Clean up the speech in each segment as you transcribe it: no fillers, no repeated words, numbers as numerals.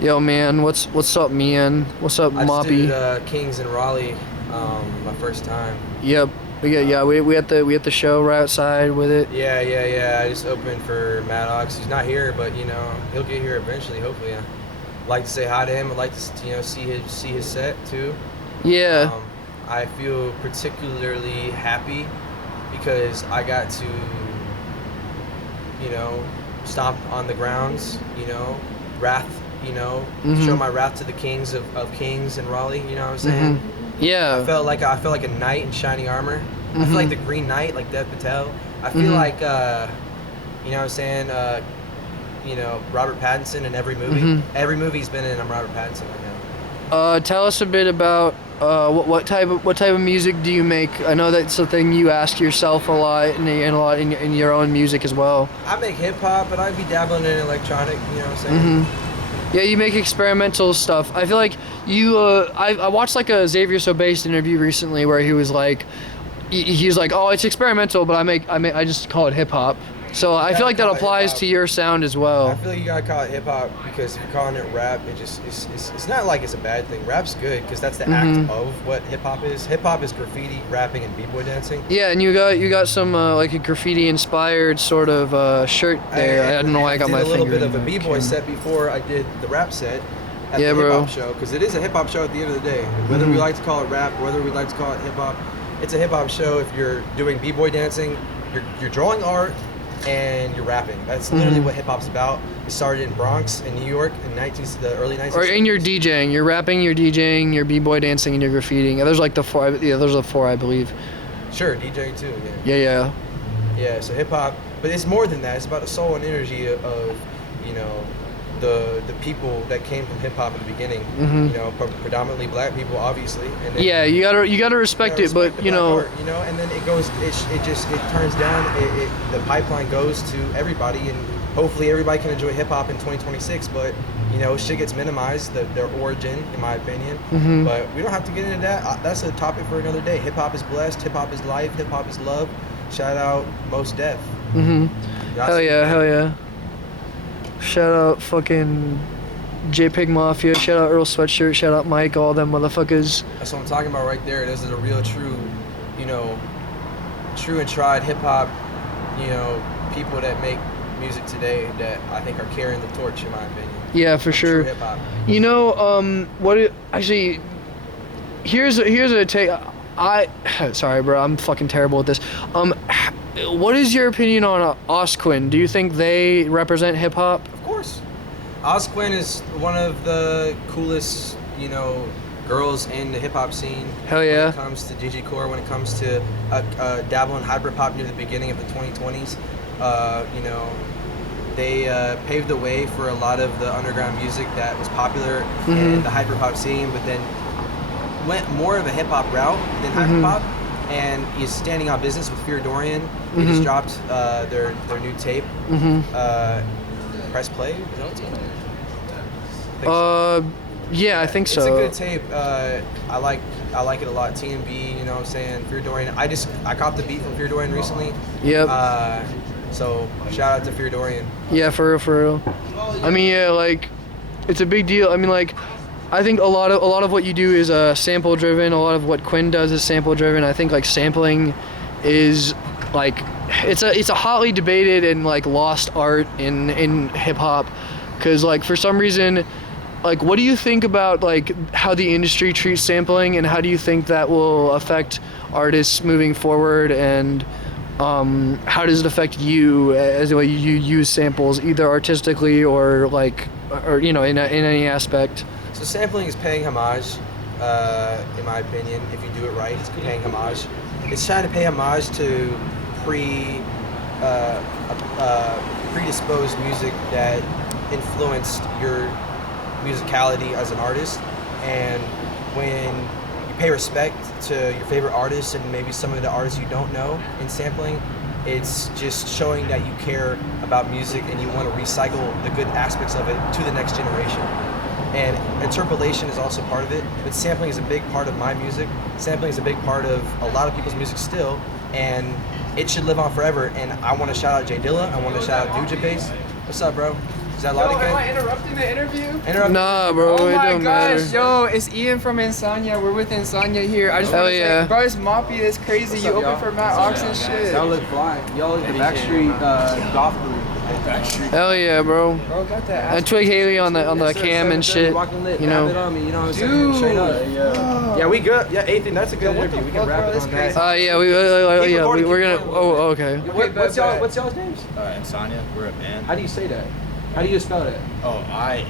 Yo, man, what's up, man? What's up, I just did Mawpy? Kings in Raleigh, my first time. Yep. We at the show right outside with it. Yeah. I just opened for Maddox. He's not here, but he'll get here eventually. Hopefully, I'd like to say hi to him. I'd like to see his set too. Yeah. Um, I feel particularly happy because I got to stomp on the grounds. Wrath. Show my wrath to the kings of kings in Raleigh. You know what I'm saying? Yeah. I felt like a knight in shining armor. I feel like the Green Knight, like Dev Patel. I feel like you know what I'm saying, Robert Pattinson in every movie. Every movie he's been in, I'm Robert Pattinson right now. Tell us a bit about what type of music do you make? I know that's the thing you ask yourself a lot and a lot in your own music as well. I make hip hop, but I'd be dabbling in electronic. You know what I'm saying? Yeah, you make experimental stuff. I feel like you. I watched like a Xavier Sobeist interview recently where he was like, he was like, oh, it's experimental, but I just call it hip hop. So I feel like that applies to your sound as I well. feel like you gotta call it hip hop because if you're calling it rap, it's not like it's a bad thing. Rap's good because that's the act of what hip hop is. Hip hop is graffiti, rapping, and b-boy dancing. Yeah, and you got some like a graffiti inspired sort of shirt there. I don't know why I got my finger. I did a little finger bit of a b-boy set before I did the rap set at the hip hop show because it is a hip hop show at the end of the day. Whether we like to call it rap, whether we like to call it hip hop, it's a hip hop show. If you're doing b-boy dancing, you're drawing art. And you're rapping. That's literally what hip hop's about. It started in Bronx, in New York, in the early 1960s. Or in your DJing, you're rapping, you're DJing, you're b-boy dancing, and you're graffitiing. There's like the four. Yeah, there's the four, I believe. Sure, DJing too. Yeah. Yeah. So hip hop, but it's more than that. It's about the soul and energy of the people that came from hip hop in the beginning. Predominantly black people, obviously. And then, yeah, you gotta respect it, but art, and then it goes. It turns down. The pipeline goes to everybody, and hopefully everybody can enjoy hip hop in 2026. But shit gets minimized. Their origin, in my opinion. But we don't have to get into that. That's a topic for another day. Hip hop is blessed. Hip hop is life. Hip hop is love. Shout out Mos Def. Hell yeah. Shout out fucking JPEG Mafia, shout out Earl Sweatshirt, shout out Mike, all them motherfuckers. That's what I'm talking about right there. This is a real true and tried hip hop, people that make music today that I think are carrying the torch in my opinion. Yeah, for sure. True hip hop. Actually, here's a take. Sorry, bro, I'm fucking terrible at this. What is your opinion on Osquin? Do you think they represent hip hop? Of course. Osquin is one of the coolest, girls in the hip hop scene. Hell yeah. When it comes to digicore, when it comes to dabbling hyper pop near the beginning of the 2020s, they paved the way for a lot of the underground music that was popular in the hyper pop scene, but then went more of a hip hop route than hyper pop. And he's standing on business with Fear Dorian. They just dropped their new tape. Press Play? Is that what it's called? Yeah, I think so. It's a good tape. I like it a lot. TMB, you know what I'm saying? Fear Dorian. I caught the beat from Fear Dorian recently. Yep. So shout out to Fear Dorian. Yeah, for real. I mean, yeah, like, it's a big deal. I mean, like, I think a lot of what you do is sample driven. A lot of what Quinn does is sample driven. I think like sampling is like it's a hotly debated and like lost art in hip hop, because like for some reason, like what do you think about like how the industry treats sampling, and how do you think that will affect artists moving forward, and how does it affect you as the way you use samples, either artistically or in any aspect? So sampling is paying homage, in my opinion. If you do it right, it's paying homage. It's trying to pay homage to predisposed music that influenced your musicality as an artist. And when you pay respect to your favorite artists and maybe some of the artists you don't know in sampling, it's just showing that you care about music and you want to recycle the good aspects of it to the next generation. And interpolation is also part of it, but sampling is a big part of my music. Sampling is a big part of a lot of people's music still, and it should live on forever. And I want to shout out Jay Dilla. I want to shout out Duja Bass. What's up, bro? Is that loud Am again? I interrupting the interview? Interrupt. Nah, bro, Oh it my don't gosh, matter. yo, it's Ian from Insania. We're with Insania here. I just Hell want to yeah. say, bro, it's Mawpy. That's crazy. You open for Matt Ox and shit. Y'all look fly. Y'all look the Backstreet golf group. Hell yeah, bro. Bro, got that. And TwigHailey on the cam and shit. You know. Dude. Yeah, we good. Yeah, Ethan, that's a good interview. We can wrap it on that. Yeah, we're gonna. Oh, okay. What's y'all's names? Insania, we're a band. How do you say that? How do you spell that? Oh, INSANYA.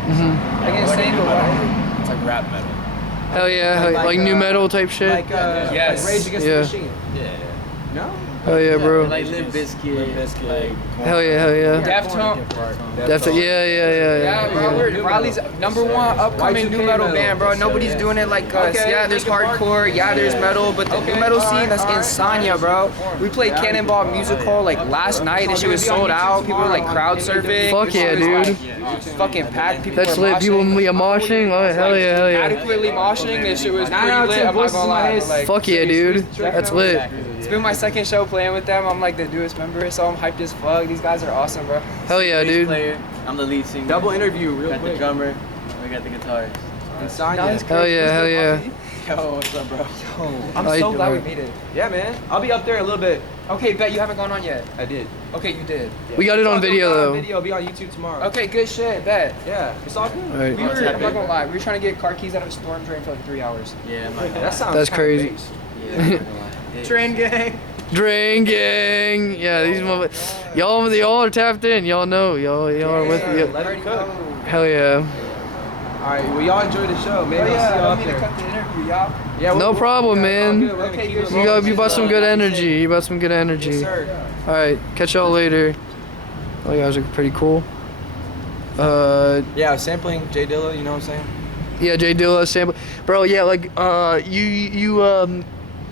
I can say the word. It's like rap metal. Hell yeah, like new metal type shit. Like Yes. like Rage Against Yeah. the Machine. Yeah. No? Hell yeah, bro. Like Limp Bizkit. Like, Hell yeah. Deftone. That's it. Yeah. Yeah, bro, we're Raleigh's #1 upcoming new metal band, bro. Nobody's doing it like us. Okay, Yeah, there's hardcore, yeah, there's metal, but the new metal scene, that's Insania, bro. We played Cannonball Musical like last night, and shit was sold out. People were like crowd surfing. Fuck yeah, dude. Fucking packed. People That's were lit. People moshing. moshing. Oh, hell yeah. Adequately moshing. This shit was pretty lit. I'm not gonna lie. But, like, Fuck yeah, dude. That's lit. it's been my second show playing with them. I'm like the newest member, so I'm hyped as fuck. These guys are awesome, bro. Hell yeah, Bass dude. player. I'm the lead singer. Double interview, We real got the quick. drummer. We got the guitarist. Insania. Hell yeah. Yo, what's up, bro? I'm How you so glad we doing? made it. Yeah, man. I'll be up there a little bit. Okay, bet you haven't gone on yet. I did. Okay, you did. We got it on video though. Video, be on YouTube tomorrow. Okay, good shit, bet. Yeah, it's all good. Alright. We were, I'm not gonna lie, we were trying to get car keys out of a storm drain for like 3 hours. Yeah, my That sounds That's kinda crazy. base. Yeah. Train gang. Drain gang. Yeah, these y'all are tapped in. Y'all know. Y'all are with Yeah, you. let it cook. Hell yeah. All right, well, y'all enjoy the show. Maybe Oh I'll see yeah, y'all I up want me to there. cut the interview, y'all. Yeah, No problem, man. Okay, good. You brought some good energy. You brought some good energy. Yes, sir. All right, catch y'all later. Oh, you guys are pretty cool. Yeah, I was sampling Jay Dilla, you know what I'm saying? Yeah, Jay Dilla sample, bro. Yeah, like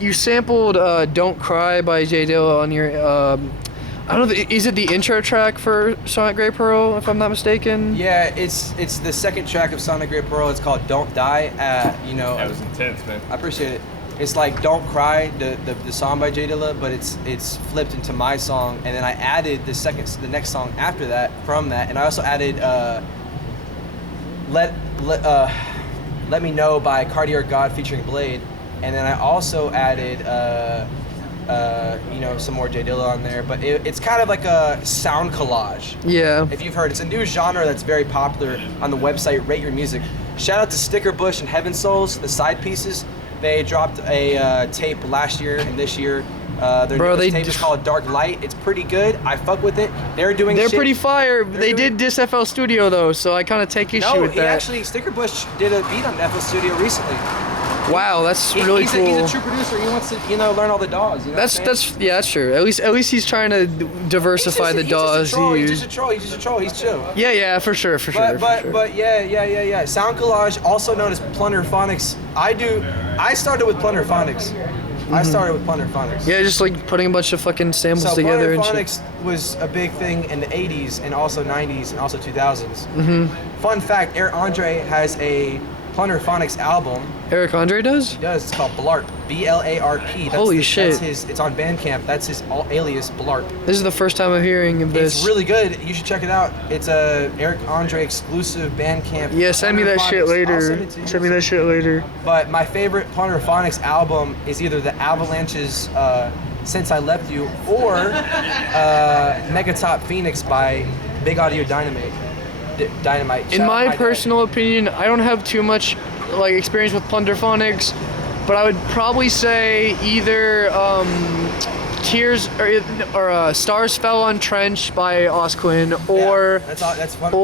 you sampled "Don't Cry" by Jay Dilla on your I don't know. Is it the intro track for Sonic Grey Pearl, if I'm not mistaken? Yeah, it's the second track of Sonic Grey Pearl. It's called "Don't Die." You know, that was intense, man. I appreciate it. It's like "Don't Cry," the song by Jay Dilla, but it's flipped into my song, and then I added the next song after that from that, and I also added "Let Me Know" by Cartier God featuring Blade, and then I also added some more Jay Dilla on there, but it's kind of like a sound collage. Yeah. If you've heard, it's a new genre that's very popular on the website Rate Your Music. Shout out to Sticker Bush and Heaven Souls, the side pieces. They dropped a tape last year and this year. Their newest tape is called Dark Light. It's pretty good. I fuck with it. They're pretty fire. They did diss FL Studio though, so I kind of take issue with that. Sticker Bush did a beat on FL Studio recently. Wow, that's really cool. He's a true producer. He wants to, learn all the DAWs. You know That's true. At least he's trying to diversify the DAWs he He's uses. just a troll. He's chill. Yeah, for sure. But yeah. Sound collage, also known as plunderphonics. I started with plunderphonics. Yeah, just like putting a bunch of fucking samples So together and shit. plunderphonics was a big thing in the 80s and also 90s and also 2000s. Fun fact, Eric Andre has a plunderphonics album. Eric Andre does? He does. It's called Blarp. B-L-A-R-P. Holy shit. It's on Bandcamp. That's his alias, Blarp. This is the first time I'm hearing of this. It's really good. You should check it out. It's a Eric Andre exclusive Bandcamp. Yeah, send me that shit Plunderphonics. I'll later. send it to you. Send me that shit later. But my favorite Plunderphonics album is either the Avalanche's Since I Left You or Megatop Phoenix by Big Audio Dynamite. In Shout out my dad. personal opinion, I don't have too much like experience with plunderphonics, but I would probably say either Tears or Stars Fell on Trench by Osquin or that's fun,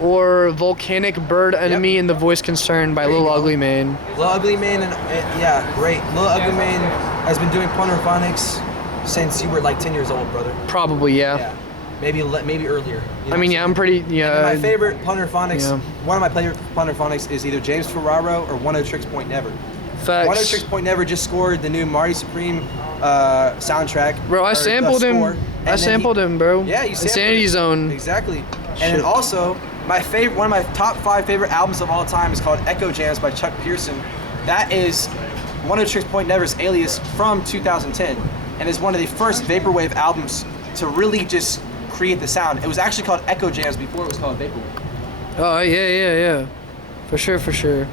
or Volcanic Bird Enemy and the Voice Concern by Lil Ugly Mane. Lil Ugly Mane great. Lil Ugly Mane has been doing Plunderphonics since you were like 10 years old, brother. Probably, yeah. Yeah. Maybe earlier. You know I mean, yeah, I'm pretty, yeah. my favorite Plunderphonics, yeah. one of my favorite Plunderphonics is either James Ferraro or One of Tricks Point Never. Facts. One of Tricks Point Never just scored the new Marty Supreme soundtrack. Bro, I or sampled the him. score, I and sampled him, bro. Yeah, you sampled Insanity it. Zone. Exactly. And then also, one of my top 5 favorite albums of all time is called Echo Jams by Chuck Pearson. That is One of Tricks Point Never's alias from 2010, and is one of the first vaporwave albums to really just create the sound. It was actually called Echo Jams before it was called Vaporwave. Oh yeah. For sure.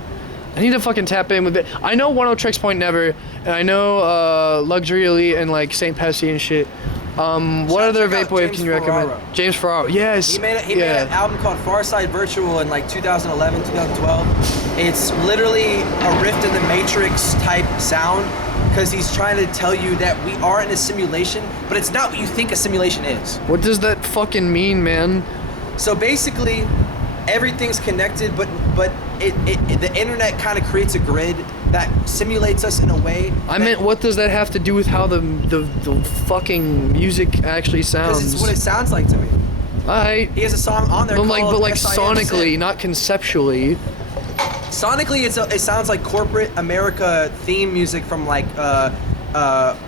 I need to fucking tap in with it. I know 10 Tricks Point Never, and I know Luxury Elite and like St. Pepsi and shit. What other check out vaporwave James can you recommend? Ferraro. James Ferraro. Yes. He made an album called Farside Virtual in like 2011, 2012. It's literally a Rift in the Matrix type sound because he's trying to tell you that we are in a simulation, but it's not what you think a simulation is. What does that fucking mean, man? So basically, everything's connected, but the internet kind of creates a grid that simulates us in a way. I meant, what does that have to do with how the fucking music actually sounds? Because it's what it sounds like to me. Alright. He has a song on there But called like SIM sonically, Sim. not conceptually. Sonically, it sounds like corporate America theme music from like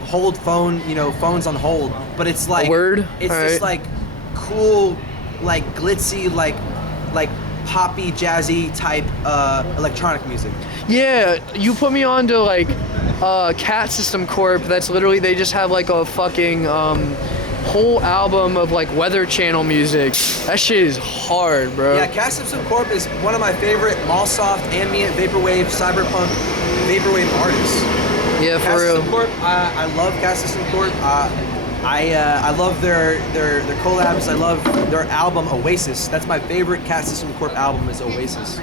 hold phone, phones on hold. But it's like A word? It's All just right. like cool, like glitzy, like poppy, jazzy type electronic music. Yeah, you put me on to like Cat System Corp. That's literally, they just have like a fucking whole album of like Weather Channel music. That shit is hard, bro. Yeah, Cat System Corp is one of my favorite mall-soft, ambient, vaporwave, cyberpunk, vaporwave artists. Yeah, Cat for real. System Corp, I love Cat System Corp. I love their collabs. I love their album Oasis. That's my favorite Cat System Corp album is Oasis.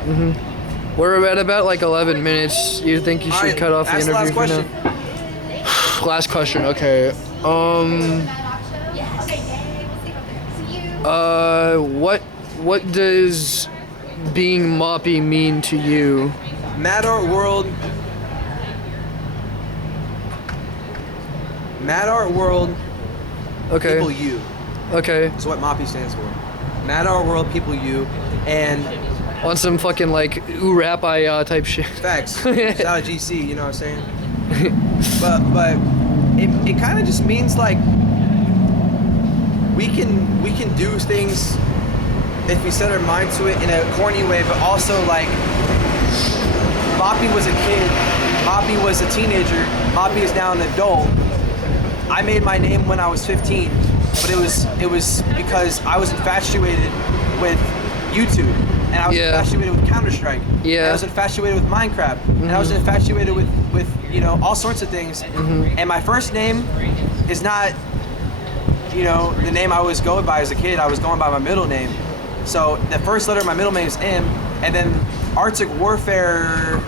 We're at about like 11 minutes. You think you should Alright, cut off the ask the interview last for question. now? Last question. Okay. What does being Mawpy mean to you? Mad Art World. Mad Art World. Okay. People you Okay. is what Mawpy stands for. Mad Art World. People you. And On some fucking like ooh rap type shit. facts. Shout out GC. You know what I'm saying? but it kind of just means like we can do things if we set our mind to it in a corny way, but also like Mawpy was a kid, Mawpy was a teenager, Mawpy is now an adult. I made my name when I was 15, but it was because I was infatuated with YouTube, and I was infatuated with Counter-Strike, and I was infatuated with Minecraft, and I was infatuated with all sorts of things. And my first name is not the name I was going by as a kid. I was going by my middle name. So the first letter of my middle name is M, and then Arctic Warfare.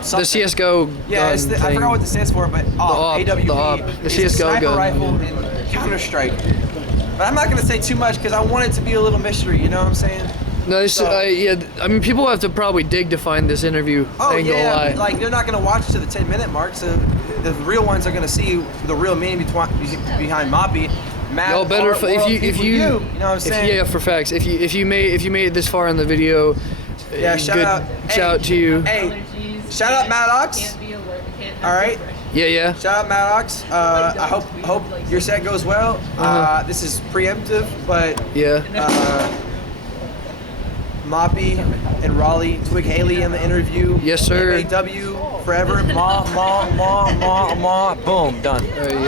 The CS:GO. Yeah, I forgot what this stands for, but AWP. The It's CS:GO a sniper gun. rifle in Counter-Strike. But I'm not gonna say too much because I want it to be a little mystery. You know what I'm saying? No, this, I mean, people have to probably dig to find this interview. Oh I ain't gonna yeah, lie. like they're not gonna watch to the 10-minute mark, so the real ones are gonna see the real meaning behind Mawpy. Mad Y'all better Art World, if you know what I'm saying? Yeah, for facts. If you made it this far in the video, Yeah, shout out to you. Hey, shout out Maddox. All right. Yeah. Shout out Maddox. I hope your set goes well. This is preemptive, but Yeah. Mawpy and Raleigh, TwigHailey in the interview. Yes, sir. MAW forever. Boom, done. Yeah.